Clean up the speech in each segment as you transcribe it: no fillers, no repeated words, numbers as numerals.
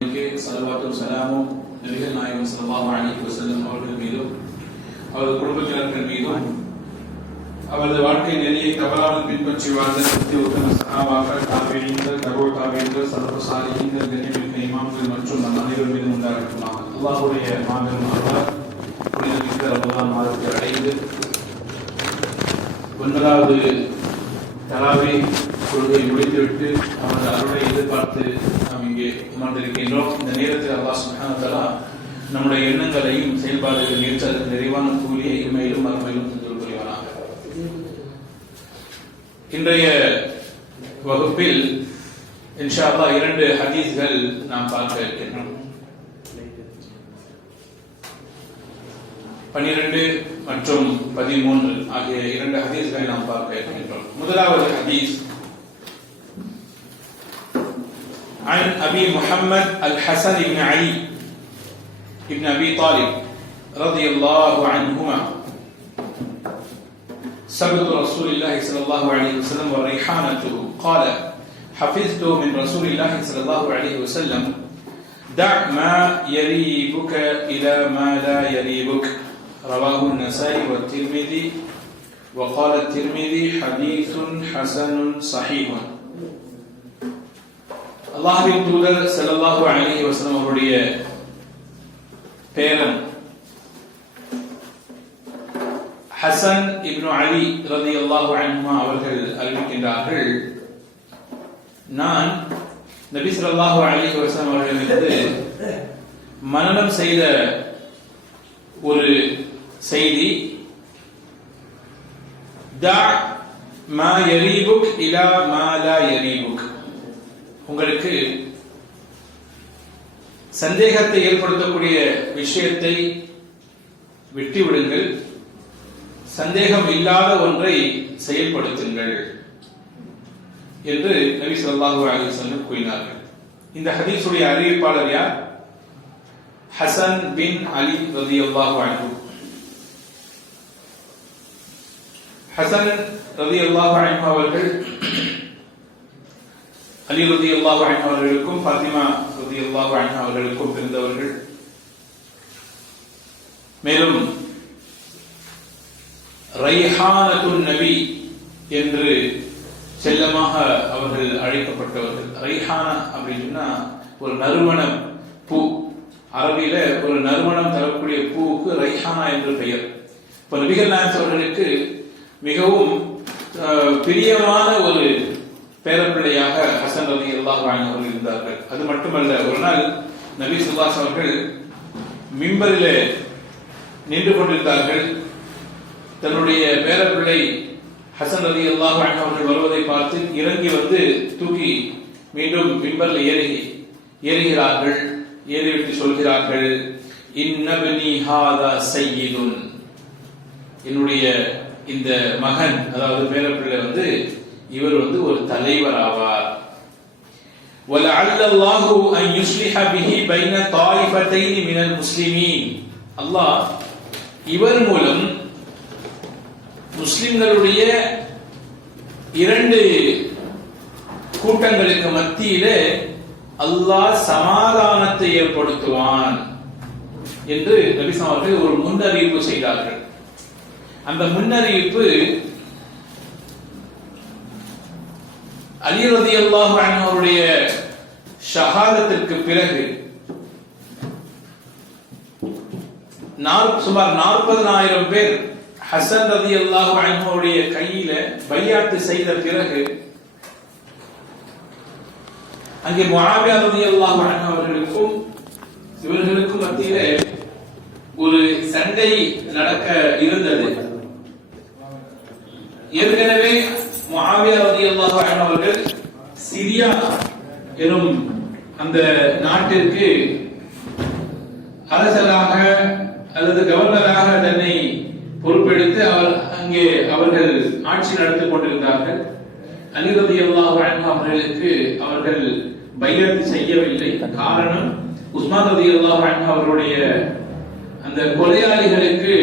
சலவாத்தும் சலாமும் நபிகள் நாயகம் ஸல்லல்லாஹு அலைஹி வஸல்லம் அவர்கள் மீதும் அவரது குடும்பத்தினர்கள் மீதும் அவரது வாழ்க்கை நெறியை தவறாமல் பின்பற்றி வாழ்ந்த உத்தம சஹாபாக்கள், தாபீஈன்கள், தபூ தாபீஈன்கள், ஸலஃபு ஸாலிஹீன்கள், கண்ணியமிக்க இமாம்கள் மற்றும் நம் அனைவர் மீதும் உண்டாகட்டும். அல்லாஹ்வுடைய மாபெரும் அருளால் புனிதமிக்க ரமலான் மாதத்தை அடைந்து 9வது தராவீஹ் கொள்கையை முடித்துவிட்டு அவரது அருளை எதிர்பார்த்து நாம் இங்கே அமர்ந்திருக்கின்றோம். இந்த நேரத்தில் அல்லாஹ் சுப்ஹானஹு வ தஆலா நம்முடைய எண்ணங்களையும் செயல்பாடுகள் ஏற்ற நிறைவான கூலியை இமையிலும் மறுமையிலும் தந்து புரிவானாக. இன்றைய வகுப்பில் இன்ஷா அல்லாஹ் 2 ஹதீஸ்கள் நாம் பார்க்க இருக்கின்றோம். 12 மற்றும் 13 ஆகிய 2 ஹதீஸ்களை நாம் பார்க்க இருக்கின்றோம். முதலாவது ஹதீஸ் عن أبي محمد الحسن بن علي بن أبي طالب رضي الله عنهما سبط رسول الله صلى الله عليه وسلم وريحانته قال حفظت من رسول الله صلى الله عليه وسلم دع ما يريبك إلى ما لا يريبك رواه النسائي والترمذي وقال الترمذي حديث حسن صحيح. அல்லாஹ்வின் தூதர் ஸல்லல்லாஹு அலைஹி வஸல்லம் அவருடைய பேரன் ஹசன் இப்னு அலி ரலியல்லாஹு அன்ஹுமா அவர்கள் அறிவிக்கின்றார்கள், நான் நபி ஸல்லல்லாஹு அலைஹி வஸல்லம் அவர்களிடமிருந்து மனனம் செய்த ஒரு செய்தி, தா மா யரீபுக் இலா மா லா யரீபுக், உங்களுக்கு சந்தேகத்தை ஏற்படுத்தக்கூடிய விஷயத்தை விட்டுவிடுங்கள், சந்தேகம் இல்லாத ஒன்றை செயல்படுத்துங்கள் என்று நபி ஸல்லல்லாஹு அலைஹி வஸல்லம் கூறினார்கள். இந்த ஹதீஸுடைய அறிவிப்பாளர் யார்? ஹசன் பின் அலி ரலியல்லாஹு அன்ஹு. ஹசன் ரலியல்லாஹு அன்ஹு அவர்கள் அலி ரலியல்லாஹு அன்ஹு அவர்களுக்கும் ஃபாத்திமா ரலியல்லாஹு அன்ஹா அவர்களுக்கும் பிறந்தவர்கள். மேலும் ரைஹானத்துன் நபி என்று செல்லமாக அவர்கள் அழைக்கப்பட்டவர்கள். ரைஹானா அப்படின்னா ஒரு நறுமண பூ. அரபியில ஒரு நறுமணம் தரக்கூடிய பூவுக்கு ரைஹானா என்று பெயர். இப்ப நபிகள் நாயகம் அவர்களுக்கு மிகவும் பிரியமான ஒரு பேரப்பிள்ளையாக ஹசன் ரலியல்லாஹு அன்ஹு அவர்கள் இருந்தார்கள். அது மட்டுமல்ல, ஒரு நாள் நபி ஸல்லல்லாஹு அலைஹி அவர்கள் மிம்பரிலே நின்று கொண்டிருந்தார்கள். தன்னுடைய பேரப்பிள்ளை ஹசன் ரலியல்லாஹு அன்ஹு அவர்கள் வருவதை பார்த்து இறங்கி வந்து தூக்கி மீண்டும் மிம்பரில் ஏறுகிறார்கள். ஏறிவிட்டு சொல்கிறார்கள், இன்னப்னி ஹாதா சய்யிதுன், என்னுடைய இந்த மகன், அதாவது பேரப்பிள்ளை வந்து இவர் வந்து ஒரு தலைவர் ஆவார். وَلَعَلَّ اللَّهُ أَن يُصْلِحَ بِهِ بَيْنَ طَائِفَتَيْنِ مِنَ الْمُسْلِمِينَ, அல்லாஹ் இவர் மூலம் முஸ்லிம்களுடைய 2 கூட்டங்களுக்கு மத்தியிலே அல்லாஹ் சமாதானத்தை ஏற்படுத்துவான் என்று நபி ஸல்லல்லாஹு அலைஹி வஸல்லம் ஒரு முன்னறிவிப்பு செய்தார்கள். அந்த முன்னறிவிப்பு அலி ரலியல்லாஹு அன்ஹு அவருடைய ஷஹாதத்திற்கு பிறகு சுமார் 40,000 பேர் ஹசன் ரலியல்லாஹு அன்ஹு அவருடைய கையில பையாத்து செய்த பிறகு அங்கே முஆவியா ரலியல்லாஹு அன்ஹு அவர்களுக்கும் இவர்களுக்கும் மத்தியிலே ஒரு சண்டை நடக்க இருந்தது. ஏற்கனவே முஆவியா ரலியல்லாஹு அன்ஹு அவர்கள் சிரியா எனும் அந்த நாட்டிற்கு அரசராக அல்லது கவர்னராக தன்னை பொறுப்பெடுத்து அங்கே அவர்கள் ஆட்சி நடத்திக் கொண்டிருந்தார்கள். அலி ரலியல்லாஹு அன்ஹு அவர்களுக்கு அவர்கள் பைஅத் செய்யவில்லை. காரணம், உஸ்மான் ரலியல்லாஹு அன்ஹு அவருடைய அந்த கொலையாளிகளுக்கு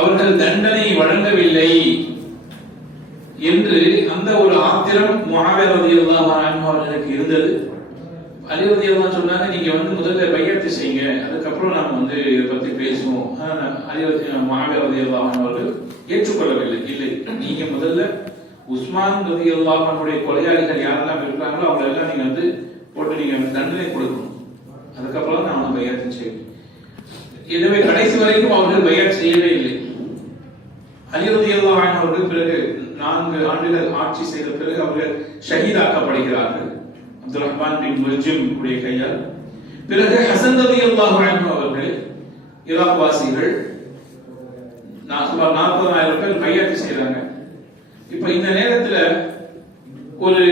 அவர்கள் தண்டனை வழங்கவில்லை என்று அந்த ஒரு ஆத்திரம் முஆவியா ரலியல்லாஹு அன்ஹு அவர்களுக்கு இருந்தது. அலி ரலியல்லாஹு சொன்னாங்க, நீங்க முதல்ல பைஅத் செய்யுங்க, அதுக்கப்புறம் நாம இதை பத்தி பேசுவோம். முஆவியா ரலியல்லாஹு அவர்கள் ஏற்றுக்கொள்ளவில்லை. இல்லை, நீங்க முதல்ல உஸ்மான் ரலியல்லாஹு அன்ஹுடைய கொலையாளிகள் யாரெல்லாம் இருக்கிறாங்களோ அவங்க எல்லாம் நீங்க போட்டு நீங்க தண்டனை கொடுக்கணும், அதுக்கப்புறம் நான் பைஅத் செய்வேன். எனவே கடைசி வரைக்கும் அவர்கள் பைஅத் செய்யவே இல்லை. அலி ரலியல்லாஹு அன்ஹு அவர்கள் பிறகு 4 ஆண்டுகள் ஆட்சி செய்த பிறகு அவர்கள் ஷஹீதாக்கப்படுகிறார்கள் அப்துல் ரஹ்மான் பின் முல்ஜிம் உடைய கையால். பிறகு ஹசன் ரலியல்லாஹு அன்ஹு அவர்கள் ஈராக் வாசிகள் சுமார் 40,000 பேர் பைஅத் செய்றாங்க. இப்ப இந்த நேரத்துல ஒரு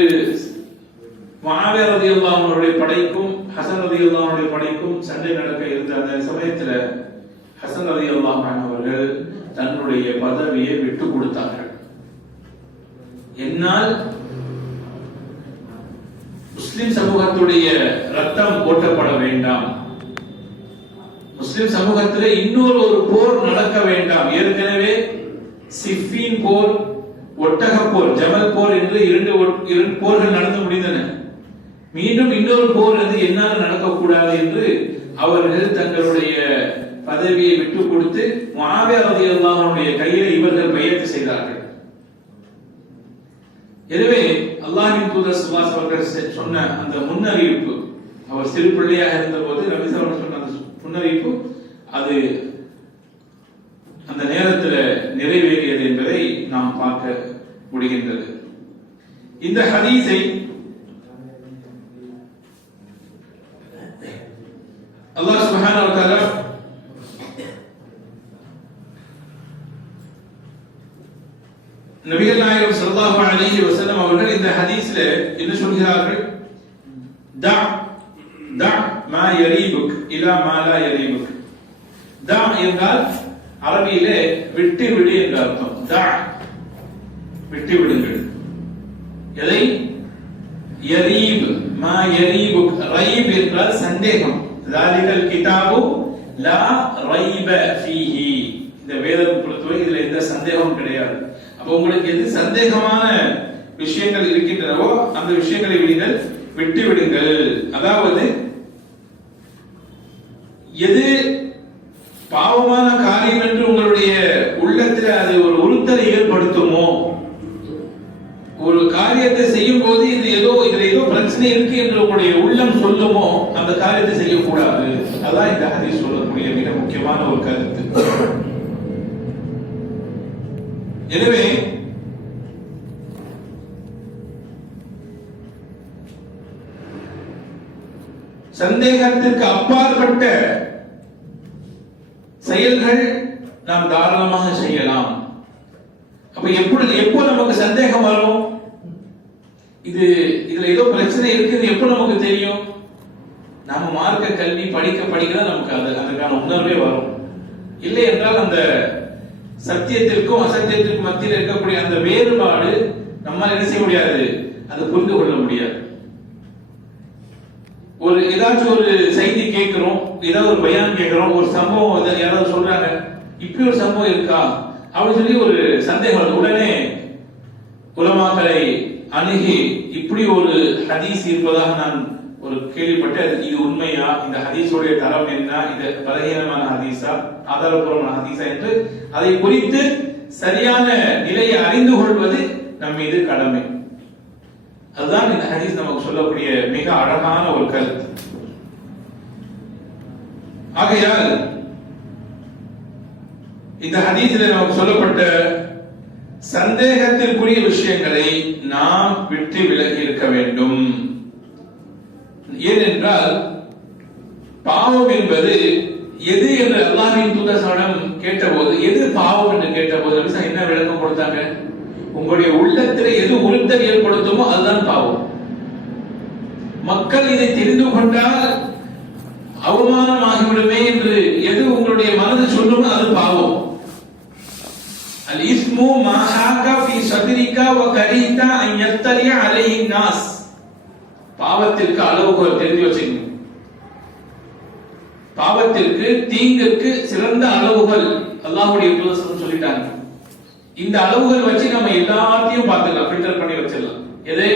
முஆவியா ரலியல்லாஹு அன்ஹுடைய படைக்கும் ஹசன் ரலியல்லாஹு அன்ஹுடைய படைக்கும் சண்டை நடக்க இருந்த அந்த சமயத்துல ஹசன் ரலியல்லாஹு அன்ஹு அவர்கள் தன்னுடைய பதவியை விட்டு கொடுத்தார்கள். என்னால் முஸ்லிம் சமூகத்துடைய ரத்தம் ஓட்டப்பட வேண்டாம், முஸ்லிம் சமூகத்திலே இன்னொரு போர் நடக்க வேண்டாம். ஏற்கனவே சிஃபின் போர், ஒட்டக போர், ஜமல் போர் என்று இரண்டு போர்கள் நடந்து முடிந்தன. மீண்டும் இன்னொரு போர் என்னால் நடக்கக்கூடாது என்று அவர்கள் தங்களுடைய பதவியை விட்டுக் கொடுத்து முஆவியா ரலியல்லாஹு அன்ஹுடைய கையில் இவர்கள் பைஅத் செய்தார்கள். எனவே அல்லாஹ்வின் தூதர் ஸல்லல்லாஹு அலைஹி வஸல்லம் சொன்ன அந்த முன்னறிவிப்பு, அவர் சிறு பிள்ளையாக இருந்தபோது நபி ஸல்லல்லாஹு அலைஹி வஸல்லம் சொன்ன அந்த முன்னறிவிப்பு அது அந்த நேரத்தில் நிறைவேறியது என்பதை நாம் பார்க்க முடிகின்றது. இந்த ஹதீஸை அல்லாஹ் சுப்ஹானஹு வ தஆலா நபிகள் நாயகம் ஸல்லல்லாஹு அலைஹி வஸல்லம் அவர்கள் இந்த ஹதீஸ்ல என்ன சொல்கிறார்கள்? தா தா மா யரீபுக் இலா மா லா யரீபுக். தா என்றால் அரபியிலே விட்டு விடு என்ற அர்த்தம். தா விட்டு விடுங்கள். எதை? யரீப் மா யரீபுக். ரைப் என்றால் சந்தேகம். ذَلِكَ الْكِتَابُ لَا رَيْبَ فِيهِ. இந்த வேதம் பொறுத்தவரை இதுல எந்த சந்தேகமும் கிடையாது. அப்ப உங்களுக்கு எது சந்தேகமான விஷயங்கள் இருக்கின்றனவோ அந்த விஷயங்களை விட்டு விடுங்கள். அதாவது எது பாவமான காரியம் என்று உங்களுடைய உள்ளத்தில் அது ஒரு உறுத்தலை ஏற்படுத்துமோ, ஒரு காரியத்தை செய்யும் போது இதுல ஏதோ பிரச்சனை இருக்கு என்று உங்களுடைய உள்ளம் சொல்லுமோ அந்த காரியத்தை செய்யக்கூடாது. அதான் இந்த ஹதீஸ் சொல்லக்கூடிய மிக முக்கியமான ஒரு கருத்து. எனவே சந்தேகத்திற்கு அப்பாற்பட்ட செயல்கள் நாம் தாராளமாக செய்யலாம். அப்ப எப்போ நமக்கு சந்தேகம் வரும்? இதுல ஏதோ பிரச்சனை இருக்குது எப்போ நமக்கு தெரியும்? நாம மார்க்க கல்வி படிக்க நமக்கு அதுக்கான உணர்வே வரும். இல்லை என்றால் அந்த சத்தியத்திற்கும் அசத்தியத்திற்கும் மத்தியில் இருக்கக்கூடிய அந்த வேறுபாடு நம்மால் என்ன செய்ய முடியாது, அதை புரிந்து கொள்ள முடியாது. ஏதாச்சும் ஒரு செய்தி கேட்கிறோம், ஏதாவது ஒரு பயான் கேட்கிறோம், ஒரு சம்பவம் யாராவது சொல்றாங்க, இப்படி ஒரு சம்பவம் இருக்கா அப்படின்னு சொல்லி ஒரு சந்தேகம், உடனே உலமாக்களை அணுகி இப்படி ஒரு ஹதீஸ் இருப்பதாக நான் ஒரு கேள்விப்பட்டேன், இது உண்மையா, இந்த ஹதீஸுடைய தரம் என்ன, இது பலகீனமான ஹதீஸா ஆதாரபூர்வமான ஹதீஸா என்று அதை குறித்து சரியான நிலையை அறிந்து கொள்வது நம் மீது கடமை. அதுதான் இந்த ஹதீஸ் நமக்கு சொல்லக்கூடிய மிக அழகான ஒரு கருத்து. ஆகையால் இந்த ஹதீஸில் நமக்கு சொல்லப்பட்ட சந்தேகத்திற்குரிய விஷயங்களை நாம் விட்டு விலகி இருக்க வேண்டும். ஏனென்றால் பாவம் என்பது எது என்று அல்லாஹ்வின் தூதர் கேட்டபோது, எது பாவம் என்று கேட்டபோது என்ன விளக்கம் கொடுத்தாங்க? உங்களுடைய உள்ளத்திலே எது உறுத்தல் ஏற்படுத்துமோ அதுதான் பாவம். மக்கள் இதை தெரிந்து கொண்டால் அவமானம் ஆகிவிடுமே என்று எது உங்களுடைய மனது சொல்லுமோ அது பாவம். அல் இஸ்மு மா ஹாக ஃபீ ஸத்ரிக வ கரீத அன் யத்தலி அலைஹி நாஸ். பாவத்திற்கு அளவுகோல் தெரிஞ்சு வச்சுக்கணும். பாவத்திற்கு தீங்கிற்கு சிறந்த அளவுகள் அல்லாஹ்வுடைய தூதர் சொல்லிட்டாங்க. இந்த அளவுகள் வச்சு நம்ம எல்லாத்தையும் பார்த்துக்கலாம், ஃபில்டர் பண்ணி வச்சிடலாம். எது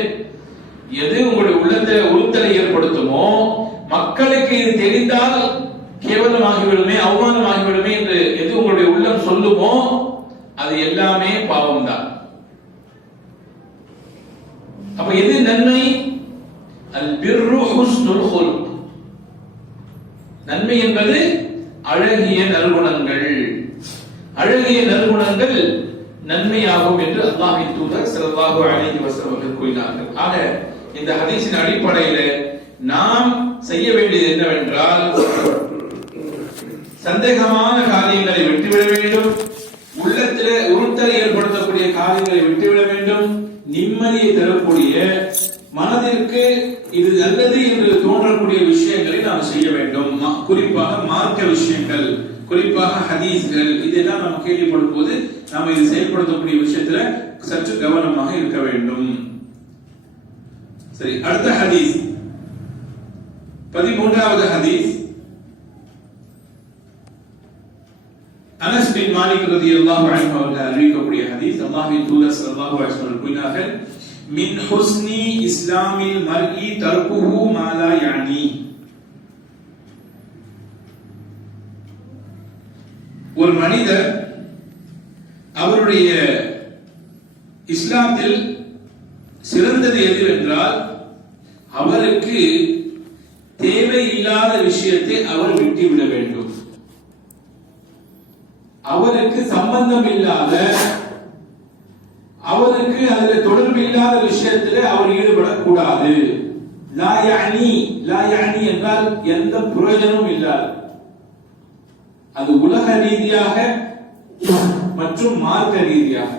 எது உங்களுடைய உள்ளத்தை உறுத்தலை ஏற்படுத்துமோ, மக்களுக்கு இது தெரிந்தால் கேவலமாகிவிடுமே, அவமானமாகிவிடுமே என்று எது உங்களுடைய உள்ளம் சொல்லுமோ அது எல்லாமே பாவம் தான். அப்ப எது நன்மை? அல் பிர்ரு ஹுஸ்னுல் குல்க், நன்மை என்பது அழகிய நற்குணங்கள். அழகிய நற்குணங்கள் நன்மையாகும் என்று அல்லாஹ்வின் தூதர் ஸல்லல்லாஹு அலைஹி வஸல்லம் அவர்கள் கூறினார்கள். ஆக இந்த ஹதீஸின் அடிப்படையில் நாம் செய்ய வேண்டியது என்னவென்றால், சந்தேகமான காரியங்களை விட்டுவிட வேண்டும், உள்ளத்திலே உறுத்தலை ஏற்படுத்தக்கூடிய காரியங்களை விட்டுவிட வேண்டும், நிம்மதியை தரக்கூடிய மனதிற்கு இது நல்லது என்று தோன்றக்கூடிய விஷயங்களை நாம் செய்ய வேண்டும். குறிப்பாக மார்க்க விஷயங்கள், குறிப்பாக ஹதீஸ்கள், இதெல்லாம் நாம் கேள்விப்படும் போது நாம் இது செயல்படுத்தக்கூடிய விஷயத்துல சற்று கவனமாக இருக்க வேண்டும். சரி, அடுத்த ஹதீஸ் 13வது ஹதீஸ். அனஸ் பின் மாலிக் ரலியல்லாஹு அன்ஹு அவர்கள் அறிவிக்கக்கூடிய ஹதீஸ். அல்லாஹ்வின் தூதர் ஸல்லல்லாஹு அலைஹி வஸல்லம் கூறினார்கள், மின் ஹுஸ்னி இஸ்லாமில் மர்இ தர்குஹு மா லா யானி. ஒரு மனிதர் அவருடைய இஸ்லாத்தில் சிறந்தது எதுவென்றால், அவருக்கு தேவையில்லாத விஷயத்தை அவர் விட்டுவிட வேண்டும். அவருக்கு சம்பந்தம் இல்லாத, அவருக்கு அதில் தொடர்பு இல்லாத விஷயத்தில் அவர் ஈடுபடக்கூடாது. லா யானி, லா யானி என்றால் எந்த பிரயோஜனமும் இல்லாத, அது உலக ரீதியாக மற்றும் மார்க்க ரீதியாக.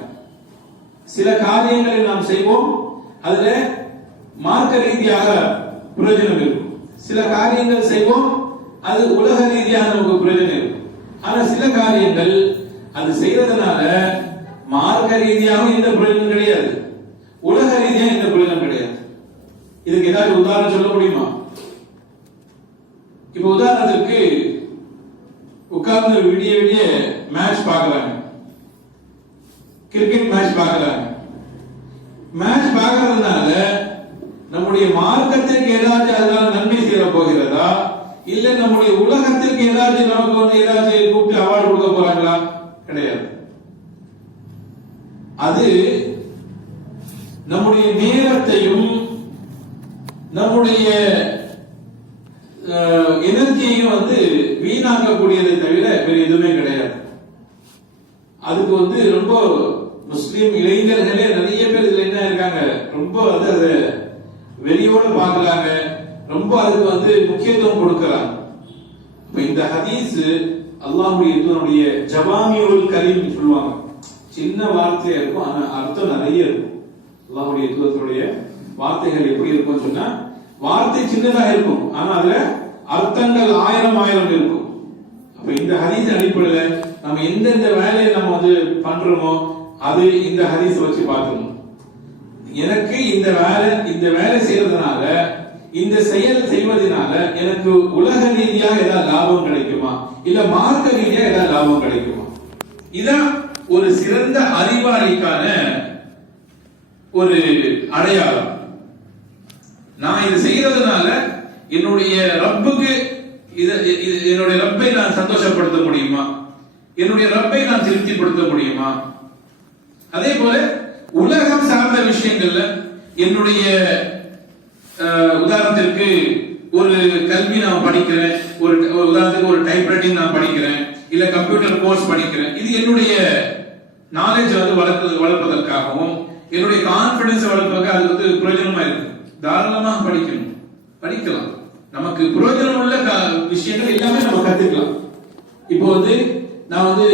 சில காரியங்களை நாம் செய்வோம், அதுல மார்க்க ரீதியாக பிரயோஜனம் இருக்கும். சில காரியங்கள் செய்வோம், அது உலக ரீதியாக நமக்கு பிரயோஜனம் இருக்கும். ஆனா சில காரியங்கள் அது செய்யறதுனால மார்க்க ரீதியாக எந்த பிரயோஜனம் கிடையாது, உலக ரீதியாக எந்த பிரயோஜனம் கிடையாது. இதுக்கு ஏதாவது உதாரணம் சொல்ல முடியுமா? இப்ப உதாரணத்துக்கு உட்கார்ந்து விடிய விடிய மேட்ச் பார்க்கறாங்க, கிரிக்கெட் மேட்ச் பார்க்கறாங்க. மேட்ச் பார்க்கறதுனால நம்முடைய மார்க்கத்திற்கு ஏதாவது அதனால நன்மை செய்ய போகிறதா, இல்ல நம்முடைய உலகத்திற்கு ஏதாவது நமக்கு வந்து ஏதாவது கூப்பிட்டு அவார்டு கொடுக்க போறாங்களா? கிடையாது. அது நம்முடைய நேரத்தையும் நம்முடைய எனர்ஜியையும் வந்து வீணாக்கக்கூடியதை தவிர வேற எதுவுமே கிடையாது. அதுக்கு வந்து ரொம்ப முஸ்லிம் இளைஞர்களே நிறைய பேர் இதுல என்ன இருக்காங்க, ரொம்ப வந்து அதை வெளியோட பாக்குறாங்க, ரொம்ப அதுக்கு வந்து முக்கியத்துவம் கொடுக்கிறாங்க. இந்த ஹதீஸ் அல்லாஹ்வுடைய தூதருடைய ஜவாமியுல் கலீம் சொல்லுவாங்க. சின்ன வார்த்தையா இருக்கும், ஆனா அர்த்தம் நிறைய இருக்கும். அல்லாஹ்வுடைய தூதருடைய வார்த்தைகள் எப்படி இருக்கும் சொன்னா, வார்த்தை சின்னதாக இருக்கும், ஆனா அதுல அர்த்தங்கள் ஆயிரம் இருக்கும். அப்ப இந்த ஹதீஸ் அடிப்படையில் நம்ம எந்தெந்த வேலையை நம்ம வந்து பண்றோமோ அது இந்த ஹதீஸ் வச்சு பார்க்கணும். எனக்கு இந்த வேலை செய்யறதுனால, இந்த செயல் செய்வதனால எனக்கு உலக ரீதியாக ஏதாவது லாபம் கிடைக்குமா, இல்ல மார்க்க ரீதியாக ஏதாவது லாபம் கிடைக்குமா? இதான் ஒரு சிறந்த அறிவாளிக்கான ஒரு அடையாளம். நான் இது செய்யறதுனால என்னுடைய ரப்புக்கு என்னுடைய ரப்பை நான் சந்தோஷப்படுத்த முடியுமா, என்னுடைய ரப்பை நான் திருப்திப்படுத்த முடியுமா? அதே போல உலகம் சார்ந்த விஷயங்கள்ல என்னுடைய உதாரணத்திற்கு ஒரு கல்வி நான் படிக்கிறேன், ஒரு உதாரணத்துக்கு ஒரு டைப்ரைட்டிங் நான் படிக்கிறேன், இல்ல கம்ப்யூட்டர் கோர்ஸ் படிக்கிறேன். இது என்னுடைய நாலேஜ் வந்து வளர்ப்பதற்காகவும் என்னுடைய கான்பிடன்ஸ் வளர்ப்பதற்காக அது வந்து பிரயோஜனமா இருக்கு. தாராளமாக படிக்கலாம். நமக்கு பிரயோஜனம் உள்ள விஷயங்கள் எல்லாமே நம்ம கத்துக்கலாம். இப்போ வந்து நான் வந்து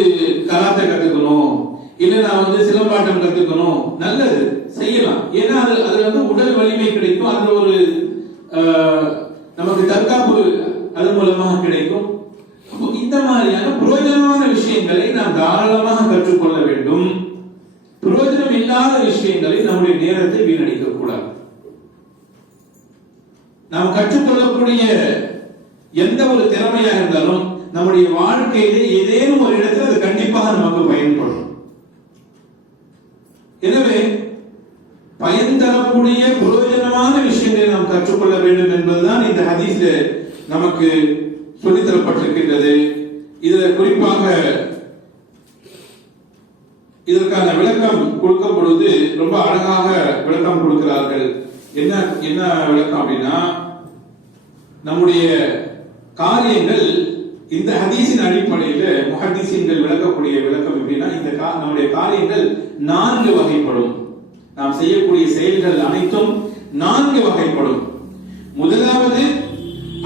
கராத்தே கத்துக்கணும், இல்ல நான் வந்து சிலம்பாட்டம் கத்துக்கணும், நல்லது செய்யலாம். ஏன்னா அது வந்து உடல் வலிமை கிடைக்கும், அதுல ஒரு நமக்கு தற்காப்பு அது மூலமாக கிடைக்கும். இந்த மாதிரியான பிரயோஜனமான விஷயங்களை நாம் தாராளமாக கற்றுக்கொள்ள வேண்டும். பிரயோஜனம் இல்லாத விஷயங்களை நம்முடைய நேரத்தை வீணடிக்க கூடாது. நாம் கற்றுக்கொள்ளக்கூடிய எந்த ஒரு திறமையாக இருந்தாலும் நம்முடைய வாழ்க்கையிலே ஏதேனும் ஒரு இடத்துல அது கண்டிப்பாக நமக்கு பயன்படும். எனவே பயன் தரக்கூடிய பிரயோஜனமான விஷயம் நாம் கற்றுக்கொள்ள வேண்டும் என்பதுதான் இந்த ஹதீஸ்ல நமக்கு சொல்லித்தரப்பட்டிருக்கின்றது. இதுல குறிப்பாக இதற்கான விளக்கம் கொடுக்கும் பொழுது ரொம்ப அழகாக விளக்கம் கொடுக்கிறார்கள். என்ன என்ன விளக்கம் அப்படின்னா, நம்முடைய காரியங்கள் இந்த ஹதீஸின் அடிப்படையில் முஹத்திஸீன்கள் விளக்கக்கூடிய விளக்கம் எப்படின்னா, இந்த நம்முடைய காரியங்கள் 4 வகைப்படும். நாம் செய்யக்கூடிய செயல்கள் அனைத்தும் 4 வகைப்படும். முதலாவது,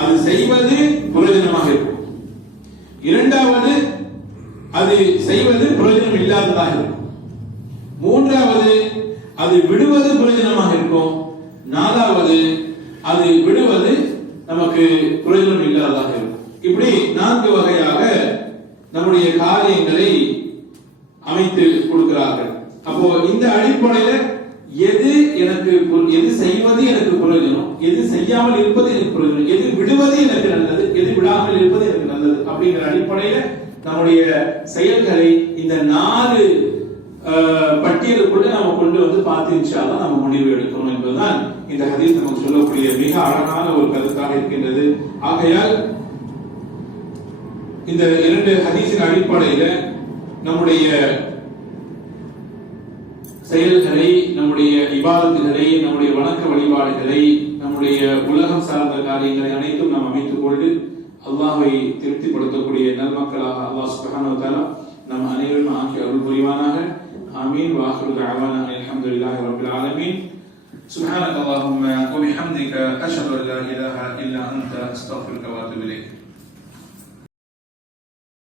அது செய்வது பிரயோஜனமாக இருக்கும். இரண்டாவது, அது செய்வது பிரயோஜனம் இல்லாததாக இருக்கும். மூன்றாவது, அது விடுவது பிரயோஜனமாக இருக்கும். நாலாவது, அது விடுவது நமக்கு பிரயோஜனம் இல்லாததாக இருக்கும். இப்படி 4 வகையாக நம்முடைய காரியங்களை அமைத்து கொடுக்கிறார்கள். அப்போ இந்த அடிப்படையில் எது செய்வது எனக்கு பிரயோஜனம், எது செய்யாமல் இருப்பது எனக்கு பிரயோஜனம், எது விடுவது எனக்கு நல்லது, எது விடாமல் இருப்பது எனக்கு நல்லது அப்படிங்கிற அடிப்படையில் நம்முடைய செயல்களை இந்த 4 பட்டியலுக்குள்ள நம்ம கொண்டு வந்து பார்த்து இன்ஷா அல்லாஹ் நம்ம முடிவு எடுக்கணும் என்பதுதான் இந்த ஹதீஸ் நமக்கு சொல்லக்கூடிய மிக அழகான ஒரு கருத்தாக இருக்கின்றது. ஆகையால் இந்த 2 ஹதீஸின் அடிப்படையில் நம்முடைய செயல்களை, நம்முடைய இபாதத்துகளை, நம்முடைய வணக்க வழிபாடுகளை, நம்முடைய உலகம் சார்ந்த காரியங்களை அனைத்தும் நாம் அமைத்துக் கொண்டு அல்லாஹ்வை திருப்திப்படுத்தக்கூடிய நல்மக்களாக அல்லாஹ் சுப்ஹானஹு வ தஆலா நம் அனைவரும் ஆக்கி அருள் புரிவானாக. ஆமீன். வாஹிரு தஅவானா அல்ஹம்துலில்லாஹி ரப்பில் ஆலமீன். சுப்ஹானக அல்லாஹும்ம வ பிஹம்திக அஷ்ஹது அன் லா இலாஹா இல்லா அன்த அஸ்தக்ஃபிருக வ அத்தூபு இலைக்.